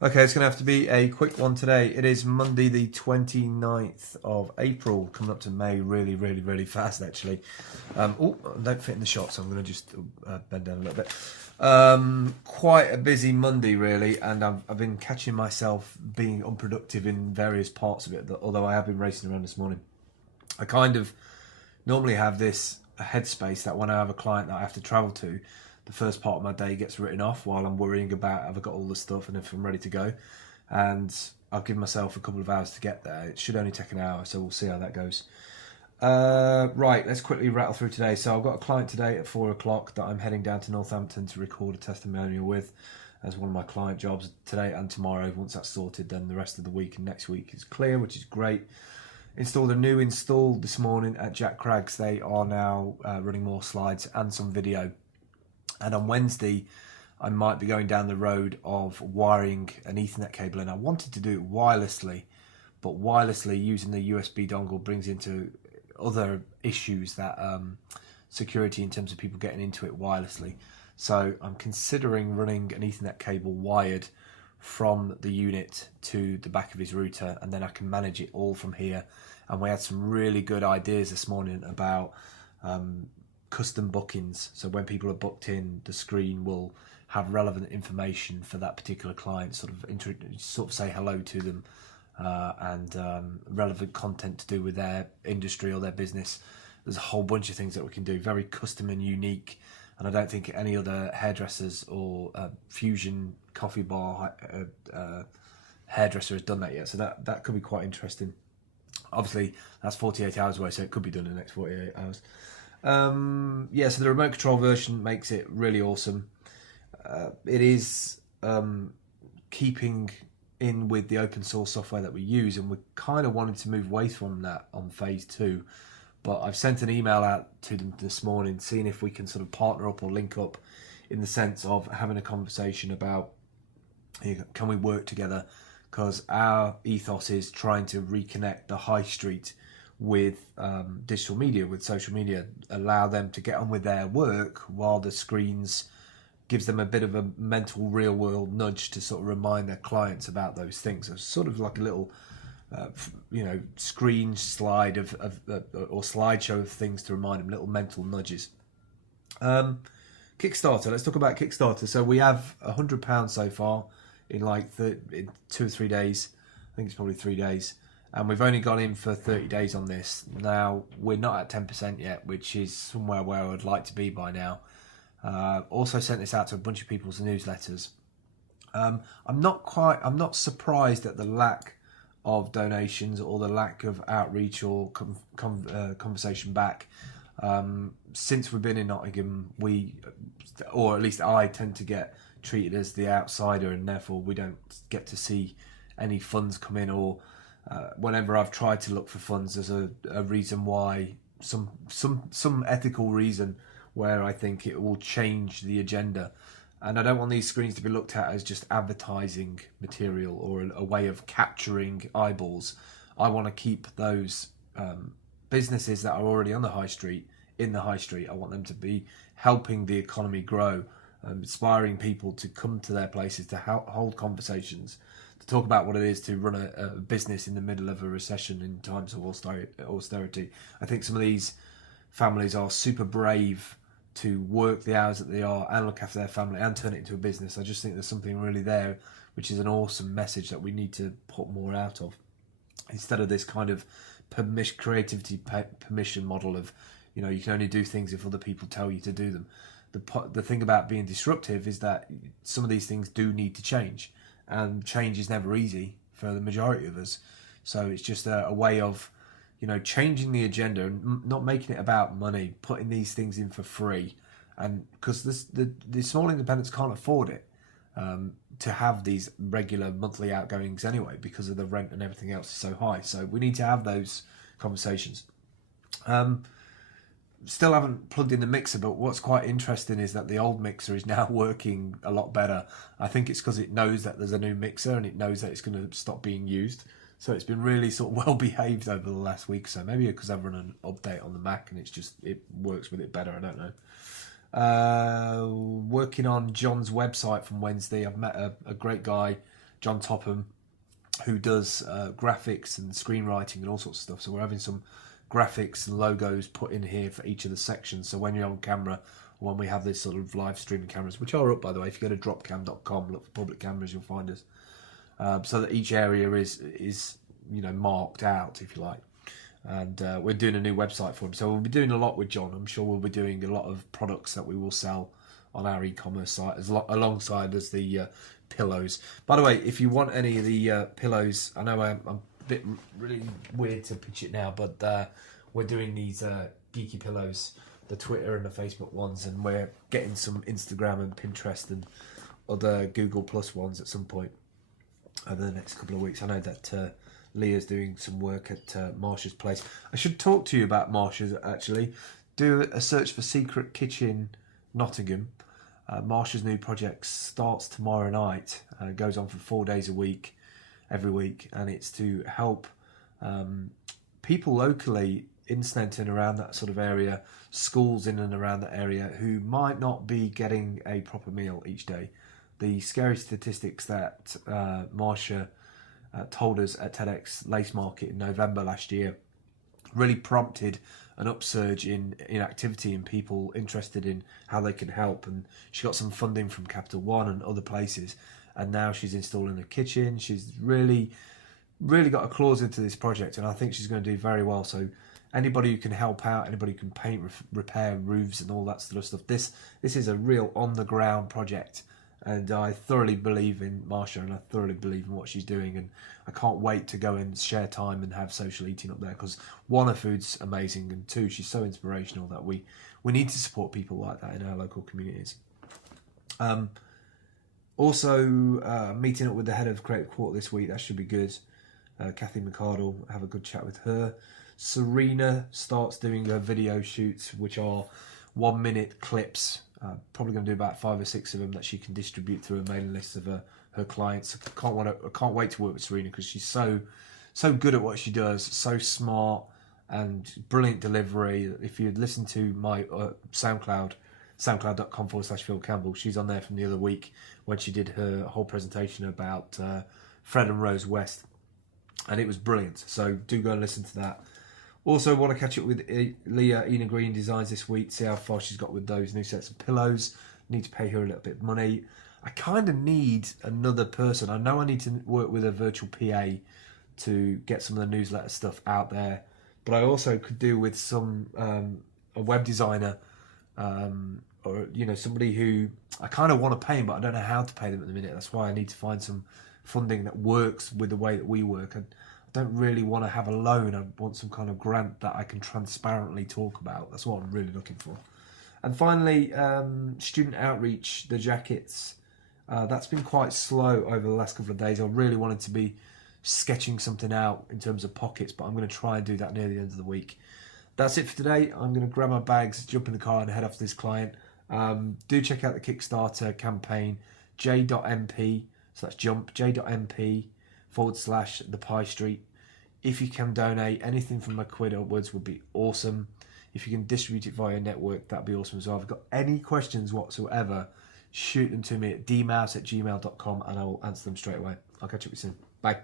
Okay, it's going to have to be a quick one today. It is Monday the 29th of April, coming up to May really, really, really fast actually. Oh, I don't fit in the shot, so I'm going to just bend down a little bit. Quite a busy Monday really, and I've been catching myself being unproductive in various parts of it, although I have been racing around this morning. I kind of normally have this headspace that when I have a client that I have to travel to, the first part of my day gets written off while I'm worrying about have I got all the stuff and if I'm ready to go. And I'll give myself a couple of hours to get there. It should only take an hour, so we'll see how that goes. Right, let's quickly rattle through today. So I've got a client today at 4 o'clock that I'm heading down to Northampton to record a testimonial with as one of my client jobs today and tomorrow. Once that's sorted, then the rest of the week and next week is clear, which is great. Installed a new install this morning at Jack Cragg's. They are now running more slides and some video. And on Wednesday, I might be going down the road of wiring an Ethernet cable in. I wanted to do it wirelessly, but wirelessly using the USB dongle brings into other issues that security in terms of people getting into it wirelessly. So I'm considering running an Ethernet cable wired from the unit to the back of his router, and then I can manage it all from here. And we had some really good ideas this morning about custom bookings. So when people are booked in, the screen will have relevant information for that particular client, sort of say hello to them, and relevant content to do with their industry or their business. There's a whole bunch of things that we can do, very custom and unique. And I don't think any other hairdressers or fusion coffee bar hairdresser has done that yet. So that could be quite interesting. Obviously, that's 48 hours away, so it could be done in the next 48 hours. Yeah, so the remote control version makes it really awesome. It is keeping in with the open source software that we use, and we kind of wanted to move away from that on phase 2. But I've sent an email out to them this morning, seeing if we can sort of partner up or link up in the sense of having a conversation about, can we work together? Because our ethos is trying to reconnect the high street with digital media, with social media, allow them to get on with their work while the screens gives them a bit of a mental real world nudge to sort of remind their clients about those things. So it's sort of like a little screen slide or slideshow of things to remind them, little mental nudges. Kickstarter. Let's talk about Kickstarter. So we have £100 so far in in 2 or 3 days. I think it's probably 3 days, and we've only gone in for 30 days on this. Now we're not at 10% yet, which is somewhere where I would like to be by now. Also sent this out to a bunch of people's newsletters. I'm not surprised at the lack of donations or the lack of outreach or conversation back. Since we've been in Nottingham, or at least I, tend to get treated as the outsider, and therefore we don't get to see any funds come in, or whenever I've tried to look for funds, there's a reason why, some ethical reason where I think it will change the agenda. And I don't want these screens to be looked at as just advertising material or a way of capturing eyeballs. I want to keep those businesses that are already on the high street in the high street. I want them to be helping the economy grow, inspiring people to come to their places, to hold conversations, to talk about what it is to run a business in the middle of a recession in times of austerity. I think some of these families are super brave to work the hours that they are and look after their family and turn it into a business. I just think there's something really there, which is an awesome message that we need to put more out of, instead of this kind of creativity permission model of, you can only do things if other people tell you to do them. The thing about being disruptive is that some of these things do need to change, and change is never easy for the majority of us. So it's just a way of changing the agenda and not making it about money, putting these things in for free. And because the small independents can't afford it, to have these regular monthly outgoings anyway, because of the rent and everything else is so high. So we need to have those conversations. Still haven't plugged in the mixer, but what's quite interesting is that the old mixer is now working a lot better. I think it's because it knows that there's a new mixer and it knows that it's going to stop being used. So it's been really sort of well behaved over the last week or so. Maybe because I've run an update on the Mac and it works with it better. I don't know. Working on John's website from Wednesday. I've met a great guy John Topham, who does graphics and screenwriting and all sorts of stuff. So we're having some graphics and logos put in here for each of the sections. So when you're on camera, or when we have this sort of live streaming cameras, which are up, by the way, if you go to dropcam.com, look for public cameras, you'll find us. So that each area is marked out, if you like. And we're doing a new website for him. So we'll be doing a lot with John. I'm sure we'll be doing a lot of products that we will sell on our e-commerce site, alongside as the pillows. By the way, if you want any of the pillows, I know I'm a bit really weird to pitch it now, but we're doing these geeky pillows, the Twitter and the Facebook ones, and we're getting some Instagram and Pinterest and other Google Plus ones at some point over the next couple of weeks. I know that Leah's doing some work at Marsha's place. I should talk to you about Marsha's, actually. Do a search for Secret Kitchen Nottingham. Marsha's new project starts tomorrow night. Goes on for 4 days a week, every week, and it's to help people locally in Sneinton, around that sort of area, schools in and around that area, who might not be getting a proper meal each day. The scary statistics that Marsha told us at TEDx Lace Market in November last year really prompted an upsurge in activity and people interested in how they can help. And she got some funding from Capital One and other places, and now she's installing a kitchen. She's really got a claws into this project, and I think she's going to do very well. So anybody who can help out, anybody who can paint, repair roofs and all that sort of stuff, this is a real on the ground project. And I thoroughly believe in Marsha, and I thoroughly believe in what she's doing, and I can't wait to go and share time and have social eating up there, because one, her food's amazing, and two, she's so inspirational that we need to support people like that in our local communities. Also, meeting up with the head of Creative Quarter this week, that should be good. Kathy McCardle, have a good chat with her. Serena starts doing her video shoots, which are 1 minute clips. Probably going to do about 5 or 6 of them that she can distribute through a mailing list of her clients. I can't wait to work with Serena, because she's so good at what she does, so smart and brilliant delivery. If you'd listen to my SoundCloud, soundcloud.com/Phil Campbell, she's on there from the other week when she did her whole presentation about Fred and Rose West, and it was brilliant. So do go and listen to that. Also want to catch up with Leah, Ina Green Designs this week, see how far she's got with those new sets of pillows. Need to pay her a little bit of money. I kind of need another person. I know I need to work with a virtual PA to get some of the newsletter stuff out there, but I also could do with some a web designer, or somebody who I kind of want to pay, but I don't know how to pay them at the minute. That's why I need to find some funding that works with the way that we work. I don't really want to have a loan. I want some kind of grant that I can transparently talk about. That's what I'm really looking for. And finally, student outreach, the jackets. That's been quite slow over the last couple of days. I really wanted to be sketching something out in terms of pockets, but I'm going to try and do that near the end of the week. That's it for today. I'm going to grab my bags, jump in the car and head off to this client. Do check out the Kickstarter campaign, j.mp, so that's jump, j.mp/the Pie Street. If you can donate, anything from £1 upwards would be awesome. If you can distribute it via your network, that'd be awesome as well. If you've got any questions whatsoever, shoot them to me at dmouse@gmail.com and I will answer them straight away. I'll catch up with you soon. Bye.